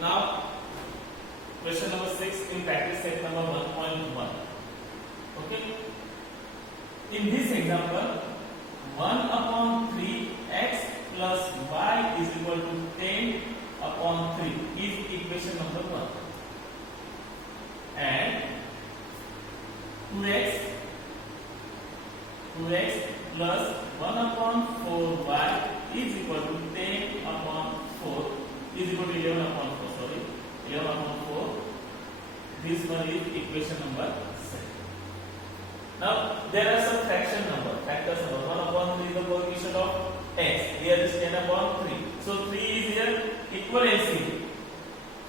Now, question number 6 in practice set number 1.1. Okay. In this example, 1 upon 3 x plus y is equal to 10 upon 3 is equation number 1. And 2x plus 1 upon 4y is equal to 10 upon 4 is equal to 11 upon 4. Sorry, 11 upon 4. This one is equation number 7. Now there are some fraction number, factors number. 1 upon 3 is the coefficient of x. Here is 10 upon 3. So 3 is here equal LCM.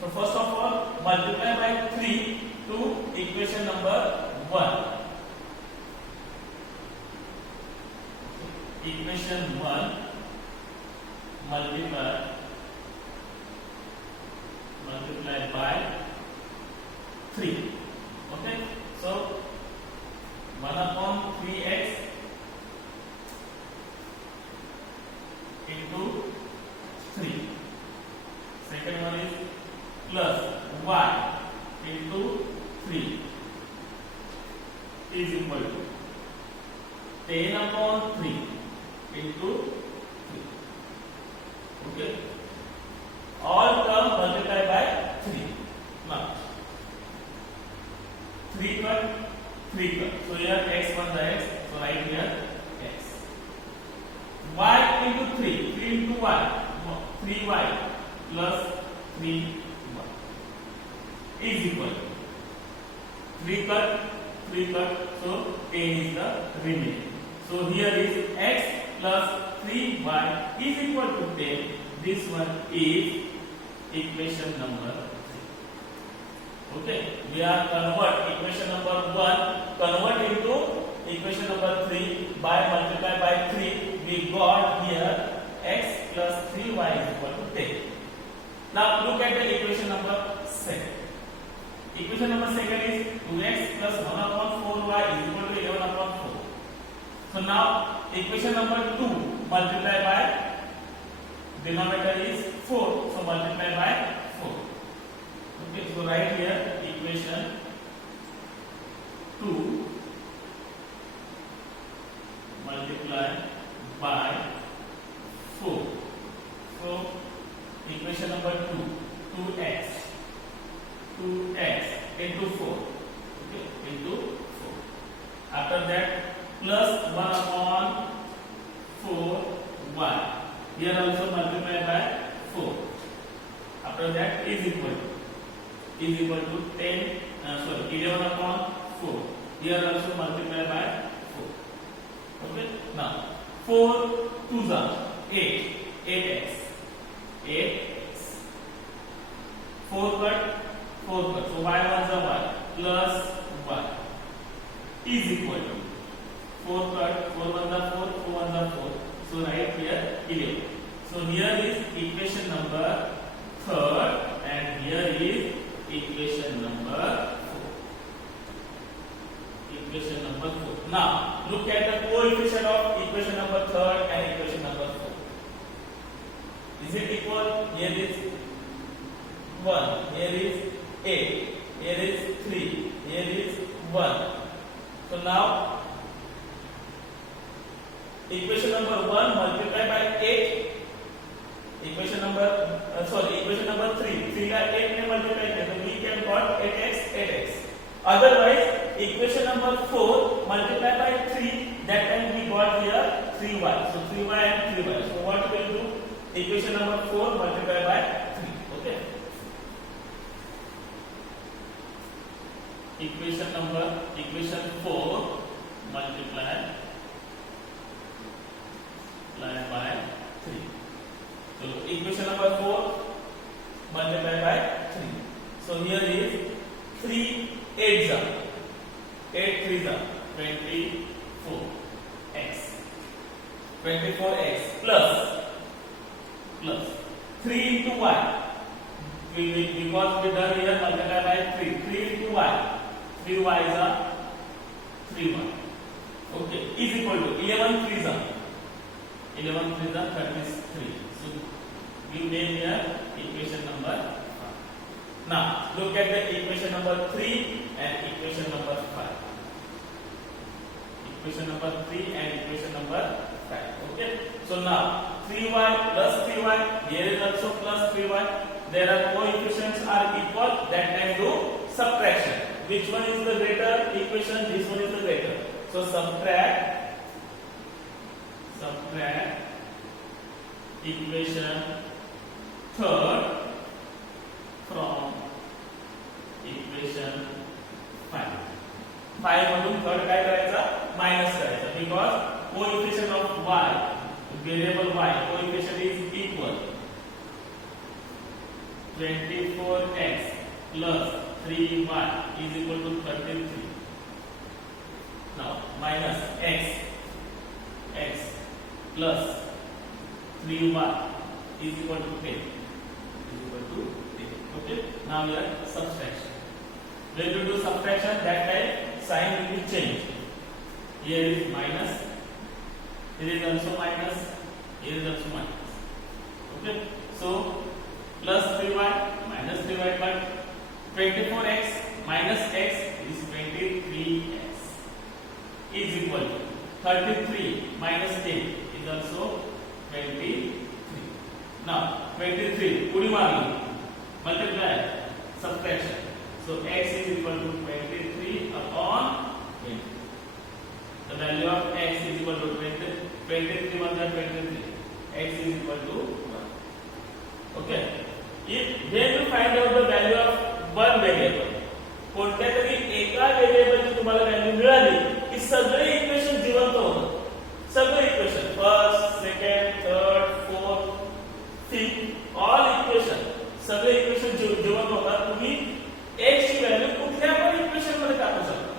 So first of all, multiply by 3 to equation number 1. Equation 1 multiply by 3. Okay, so 1 upon 3x into 3. Second one is plus y into 3 is equal to 10 upon 3 into 3. Okay, all term multiply by 3. Now 3 cut. So here x1 the x, so write here x. Y into 3 into y, 3y plus 3y is equal to 3 cut, so 10 is the remaining. So here is x plus 3y is equal to 10. This one is equation number 3. Okay, we are convert equation number 1 convert into equation number 3 by multiply by 3. We got here x plus 3y is equal to 10. Now look at the equation number 2. Equation number 2 is 2x plus 1 upon 4y is equal to 11 upon 4. So now equation number 2 multiply by denominator is 4, so multiply by 4. Okay, so write here equation 2 multiply by 4. So equation number 2, 2x into 4. Okay, into 4. After that plus 1 upon 4y. Here also multiply by 4. After that is equal to 11 upon 4. Here also multiply by 4. Okay. Now 4 2s are 8x. 4 cut. So y was a y plus y is equal to 4 cut. 4 1 the 4. 4 1 the 4. So write here 11. So here is equation number 3 and here is equation number 4. Equation number 4. Now look at the coefficient of equation number 3 and equation number 4. Is it equal? Here is 1. Here is 8. Here is 3. Here is 1. So now equation number 1 multiply by 8. Equation number 3. 3 का 8 में multiply करें तो we can got 8x. Otherwise equation number 4 multiply by 3. That time we got here 3y. So 3y and 3y. So what we will do? Equation number 4 multiply by 3. Okay. Equation 4 multiply by 3. So equation number 4 multiply by 3. So here is 3 8s are 8 3s are 24x plus 3 into y. Because we done here multiply by 3 into y. 3y is a 3y. Okay, is equal to 11 3s are 33. So give name here equation number 5. Now look at the equation number 3 and equation number 5. Equation number 3 and equation number 5. Okay. So now 3y plus 3y, here is also plus 3y. There are coefficients are equal, that time do subtraction. Which one is the greater equation? This one is the greater. So subtract equation third from equation 5. 5 मधून third काय करायचा? Minus करायचा. Because coefficient of y, variable y, coefficient is equal. 24x plus 3y is equal to 33. Now minus x plus 3y is equal to 10. Okay. Now we are subtraction. When you do subtraction, that time sign will be changed. Here is minus. Here is also minus. Here is also minus. Okay. So plus 3y minus 3y, but 24x minus x is 23x is equal to 33 minus 10 is also 23. Now 23 puri marli multiply subtraction. So x is equal to 23 upon 20. The value of x is equal to 23 1 23. X is equal to 1. Okay. If when you find out the value of one variable, कोणत्या तरी एका व्हेरिएबलची तुम्हाला value मिळाली की सगळे equation जिवंत होतात. सगळे equation first, second, third, fourth, fifth all equation सगळे इक्वेशन जिवंत होतात. तुम्ही x ची व्हॅल्यू कुठल्या पण इक्वेशन मध्ये टाकू शकता.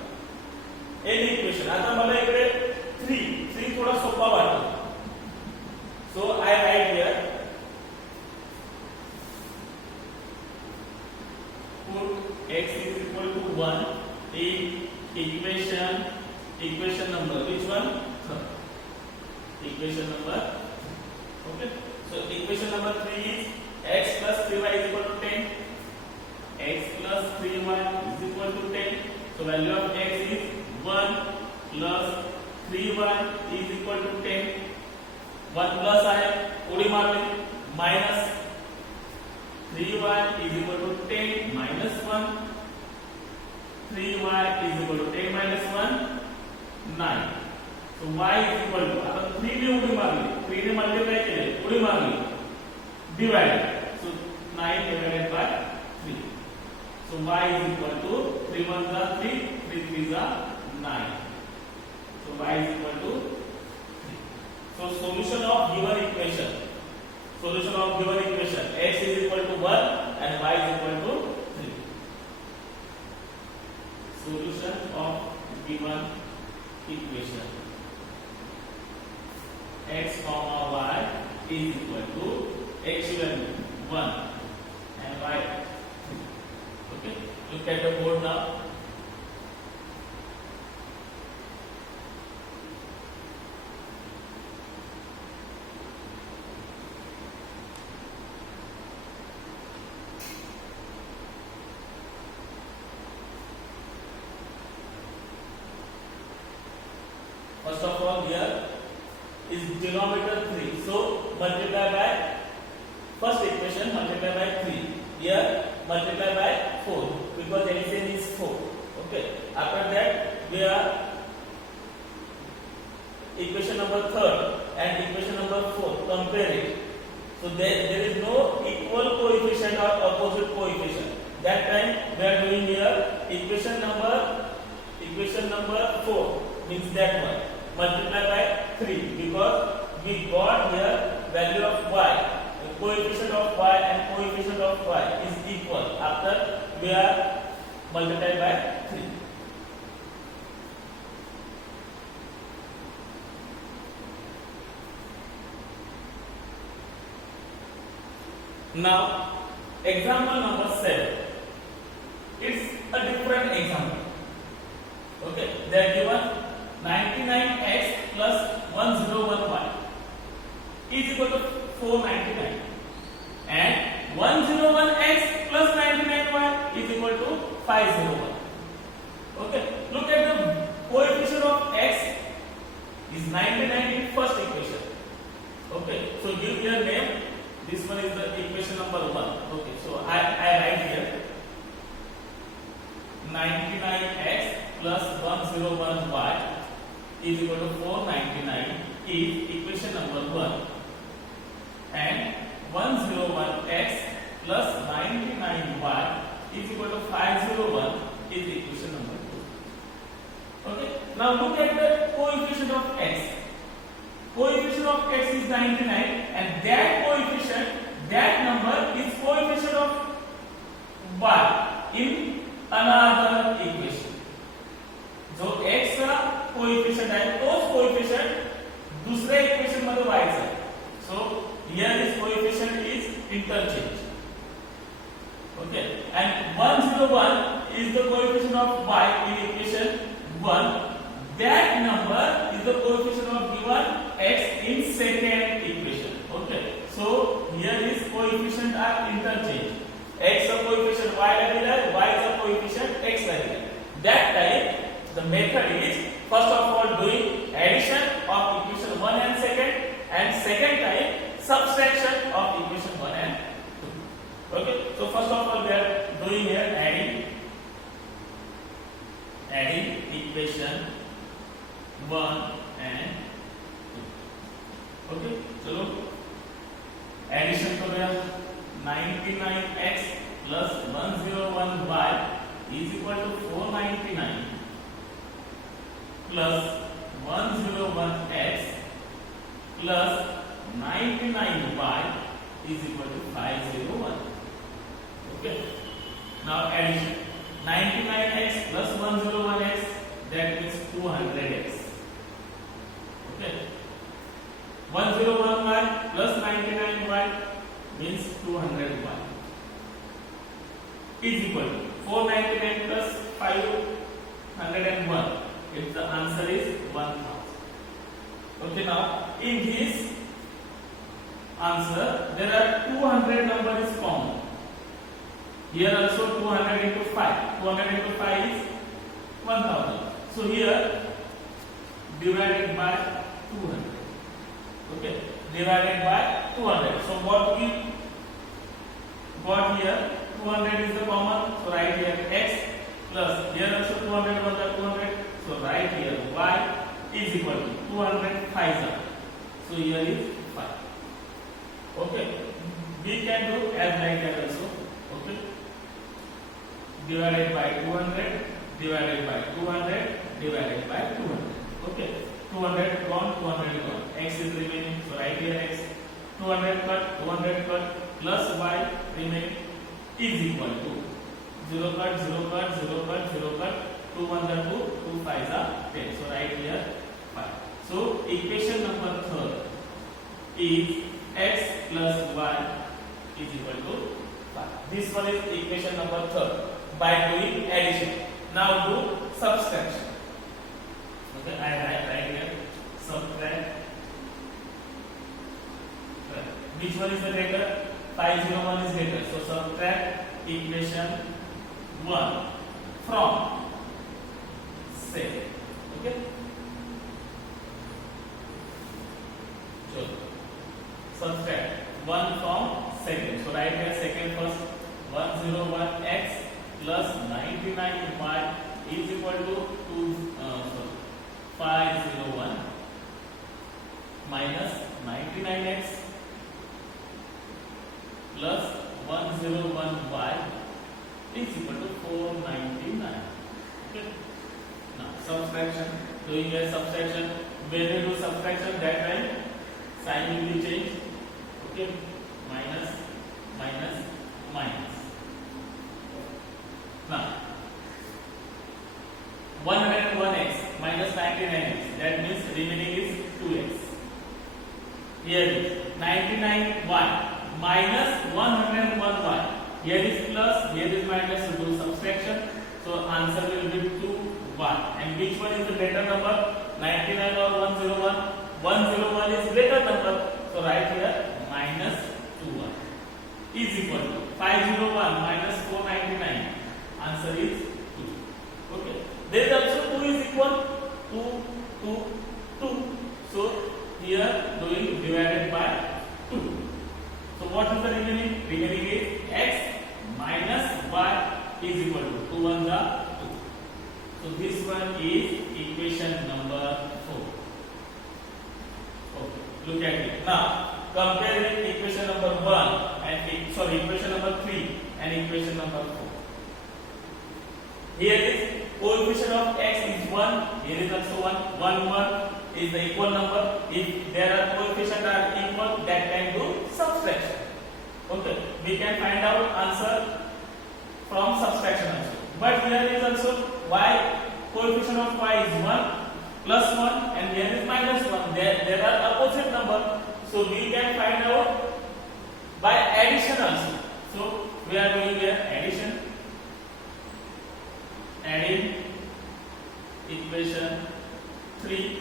Any equation. आता मला इकडे 3 थोडा सोपा वाटतो. So I write here put x is equal to 1 in equation number, which one? Third. Equation number. Okay. So equation number 3 is x plus 3y is equal to 10. X plus 3y is equal to 10. So value of x is 1 plus 3y is equal to 10. 1 plus आहे उडी मारली minus 3y is equal to 10 minus 1. 3y is equal to 10 minus 1 9. So y is equal to आता 3 ने उडी मारली 3 ने multiply केले उडी मारली divide. So 9 divided by 3. So y is equal to 3 1 is 3 3 3 is 9. So y is equal to 3. So solution of given equation. Solution of given equation x is equal to 1 and y is equal to 3. Solution of given equation x comma y is equal to x value 1 and y 3. Okay, look at the board now. First of all, here is denominator 3. So multiply by first equation, multiply by 3. Here multiply by 4 because LCM is 4. Okay. After that we are equation number 3rd and equation number 4. Compare it. So there is no equal coefficient or opposite coefficient. That time we are doing here equation number 4 means that one. Multiply by 3 because we got here value of y. The coefficient of y and coefficient of y is equal. After we are multiply by 3. Now example number 7. It's a different example. Okay, they are given 99x plus 101y is equal to 499 and 101x plus 99y equal to 501. Okay, look at the coefficient of x is 99 in first equation. Okay, so give your name. This one is the equation number 1. Okay, so I write here 99x plus 101y is equal to 499 is equation number 1, and 101x plus 99y is equal to 501 is equation number 2. Okay, now look at the coefficient of x. Coefficient of x is 99, and that coefficient, that number is coefficient of y in another equation. जो x का coefficient है, तोच coefficient दूसरे equation मध्ये y चा. So here this coefficient is interchange. Okay, and 101 is the coefficient of y in equation 1. That number is the coefficient of given x in second equation. Okay, so here is coefficient are interchange. X a coefficient y regular, y is a coefficient x regular. That time the method is first of all doing addition of equation 1 and second time subtraction of equation 1 and 2. Okay, so first of all we are doing here adding equation 1 and 2. Okay, चलो addition करो यार. 99x plus 101y is equal to 499 plus 101x plus 99y is equal to 501. Okay, now addition 99x plus 101x, that means 200x. Okay, 101y plus 99y means 200y is equal to 499 plus 501. If the answer is 1000. Okay, now in this answer there are 200 number is common. Here also 200 into 5. 200 into 5 is 1000. So here divided by 200. Okay, divided by 200. So what we got here, 200 is the common. So write here x plus here also 200 was the 200. So write here y is equal to 200 5. So here is 5. Okay, we can do as like that also. Okay, divided by 200, divided by 200, divided by 200. Okay, 200 gone, 200 gone. X is remaining. So write here x. 200 cut, 200 cut plus y remaining is equal to 0 cut, 0 cut, 0 cut, 0 cut. 2 1 are 2, 2 5 are 10. So write here 5. So equation number 3 is x plus y is equal to 5. This one is equation number 3 by doing addition. Now do subtraction. Okay, I write here subtract. Which one is the greater? 501 is greater. So subtract equation 1 from second. Okay. So subtract 1 from second. So write here second first. 101x plus 99y is equal to 501 minus 99x plus 101y is equal to 499. Okay. Now subtraction. Doing a subtraction. When you do subtraction, that time sign will be changed. Okay. Minus, minus, minus. Now 101x minus 99x. That means remaining is 2x. Here is 99y minus 101y. Here is plus, here is minus, so do subtraction. So answer will be 2y. And which one is the greater number? 99 or 101? 101 is greater number. So write here minus 2y is equal to 501 minus 499 Answer is 2. Okay. There is also 2 is equal 2, 2, 2. So here doing divided by 2. So what is the remaining? Remaining is x minus y is equal to 2 1 the 2. So this one is equation number 4. Okay. Look at it. Now compare with equation number 1 and equation number 3 and equation number 4. Here is coefficient of x is 1. Here is also 1. 1 1 is the equal number. If there are coefficient are equal, that can do subtraction. Okay, we can find out answer from subtraction also. But here is also y, coefficient of y is 1 plus 1 and here is minus 1. There are opposite number. So we can find out by addition also. So we are doing here addition. Adding equation 3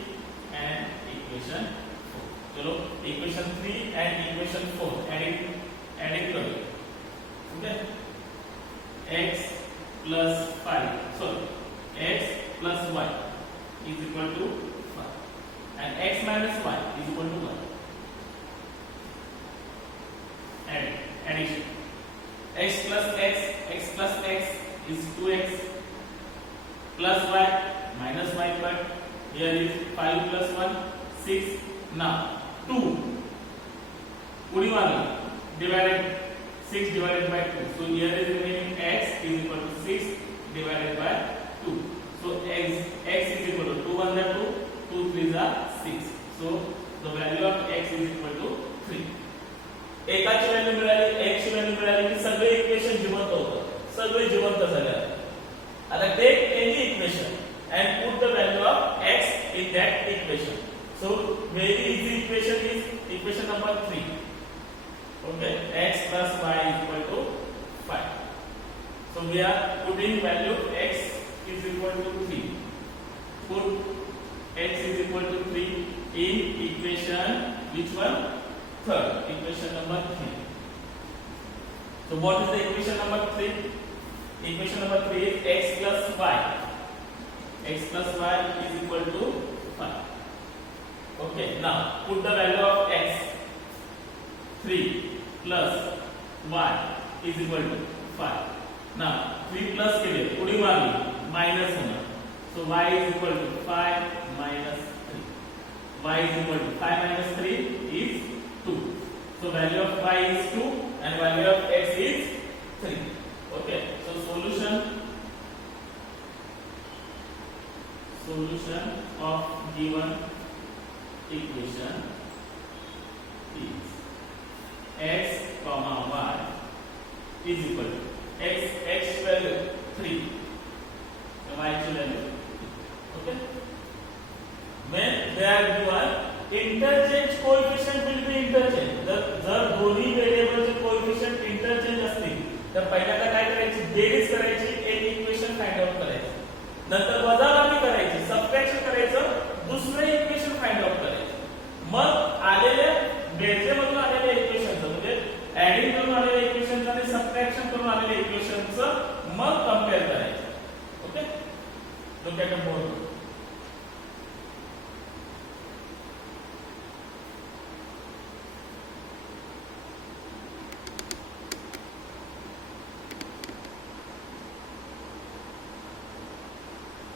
and equation 4. चलो equation 3 and equation 4 adding करो. Okay. X plus 5. Sorry. X plus y is equal to 5 and x minus y is equal to 1. Addition. X plus x is 2x plus y minus y, but here is 5 plus 1 6. Now 2 divided 6 divided by 2. So here is remaining x is equal to 6 divided by 2. So x is equal to 2 1 2, 2 3 6. So the value of x is equal to 3. एकाची value मिळाली, x ची value मिळाली की सगळे equation जिवंत होतात. सगळे जिवंत झाले. आता take any equation and put the value of x in that equation. So very easy equation is equation number 3. Okay, x plus y is equal to 5. So we are putting value x is equal to 3. Put x is equal to 3 in equation which one? Third, equation number 3. So what is the equation number 3? Equation number 3 is x plus y. X plus y is equal to 5. Okay, now put the value of x. 3 plus y is equal to 5. Now 3 plus के लिए उड़ी मारनी minus होना. So y is equal to 5 minus 3. Y is equal to 5 minus 3 is 2. So value of y is 2 and value of x is 3. Okay. So solution of given equation is x comma y is equal to x value 3 and y value 2. Okay. When they are given interchange coefficient will be interchange. जर दोन्ही व्हेरिएबलचे coefficient interchange असतील तर पहिल्यांदा काय करायची, berries करायची, एक इक्वेशन फाइंड आउट करायचं, नंतर वजाबाकी करायची, सबट्रॅक्शन करायचं, दुसरे इक्वेशन फाइंड आउट करायचं. मग आलेल्या बेरजेमधून आलेल्या इक्वेशनचं म्हणजे ऍडिंग करून आलेल्या इक्वेशनचं आणि सबट्रॅक्शन करून आलेल्या इक्वेशनचं मग कंपेअर करायचं. Okay, look at the board.